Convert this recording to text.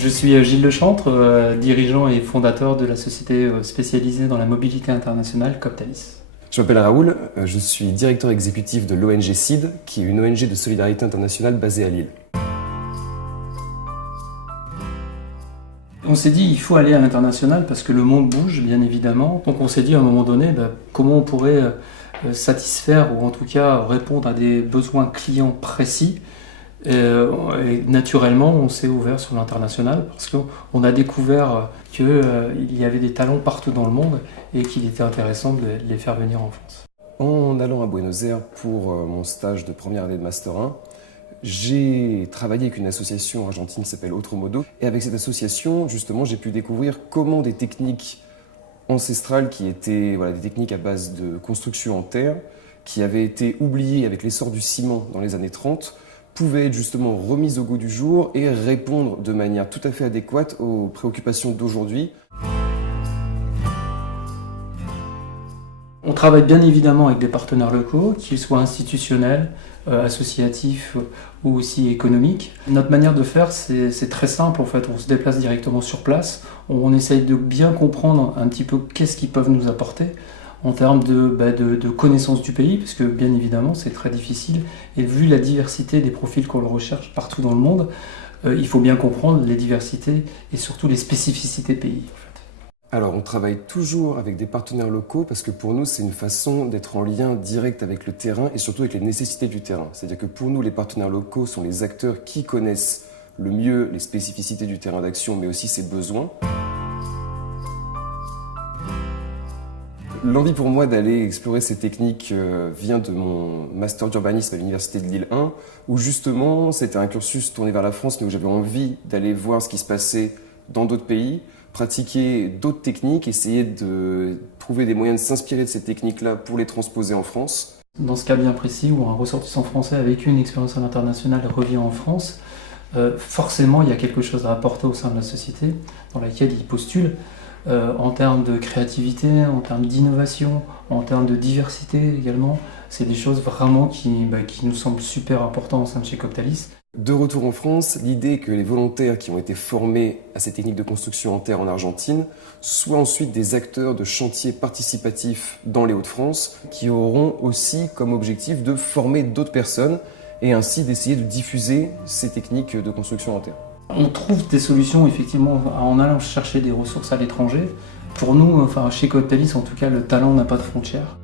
Je suis Gilles Lechantre, dirigeant et fondateur de la société spécialisée dans la mobilité internationale Coptalis. Je m'appelle Raoul, je suis directeur exécutif de l'ONG CID, qui est une ONG de solidarité internationale basée à Lille. On s'est dit il faut aller à l'international parce que le monde bouge bien évidemment. Donc on s'est dit à un moment donné comment on pourrait satisfaire ou en tout cas répondre à des besoins clients précis. Et naturellement, on s'est ouvert sur l'international parce qu'on a découvert qu'il y avait des talents partout dans le monde et qu'il était intéressant de les faire venir en France. En allant à Buenos Aires pour mon stage de première année de Master 1, j'ai travaillé avec une association argentine qui s'appelle Otro Modo. Et avec cette association, justement, j'ai pu découvrir comment des techniques ancestrales qui étaient des techniques à base de construction en terre, qui avaient été oubliées avec l'essor du ciment dans les années 30, pouvaient être justement remises au goût du jour et répondre de manière tout à fait adéquate aux préoccupations d'aujourd'hui. On travaille bien évidemment avec des partenaires locaux, qu'ils soient institutionnels, associatifs ou aussi économiques. Notre manière de faire, c'est très simple en fait. On se déplace directement sur place, on essaye de bien comprendre un petit peu qu'est-ce qu'ils peuvent nous apporter en termes de connaissance du pays, parce que bien évidemment c'est très difficile, et vu la diversité des profils qu'on recherche partout dans le monde, il faut bien comprendre les diversités et surtout les spécificités pays. En fait. Alors on travaille toujours avec des partenaires locaux parce que pour nous c'est une façon d'être en lien direct avec le terrain et surtout avec les nécessités du terrain. C'est-à-dire que pour nous les partenaires locaux sont les acteurs qui connaissent le mieux les spécificités du terrain d'action mais aussi ses besoins. L'envie pour moi d'aller explorer ces techniques vient de mon master d'urbanisme à l'université de Lille 1, où justement c'était un cursus tourné vers la France, mais où j'avais envie d'aller voir ce qui se passait dans d'autres pays, pratiquer d'autres techniques, essayer de trouver des moyens de s'inspirer de ces techniques-là pour les transposer en France. Dans ce cas bien précis, où un ressortissant français avec une expérience à l'international revient en France, forcément il y a quelque chose à apporter au sein de la société dans laquelle il postule. En termes de créativité, en termes d'innovation, en termes de diversité également, c'est des choses vraiment qui nous semblent super importantes au sein de chez Coptalis. De retour en France, l'idée est que les volontaires qui ont été formés à ces techniques de construction en terre en Argentine soient ensuite des acteurs de chantiers participatifs dans les Hauts-de-France qui auront aussi comme objectif de former d'autres personnes et ainsi d'essayer de diffuser ces techniques de construction en terre. On trouve des solutions effectivement en allant chercher des ressources à l'étranger. Pour nous, chez Coptalis en tout cas, le talent n'a pas de frontières.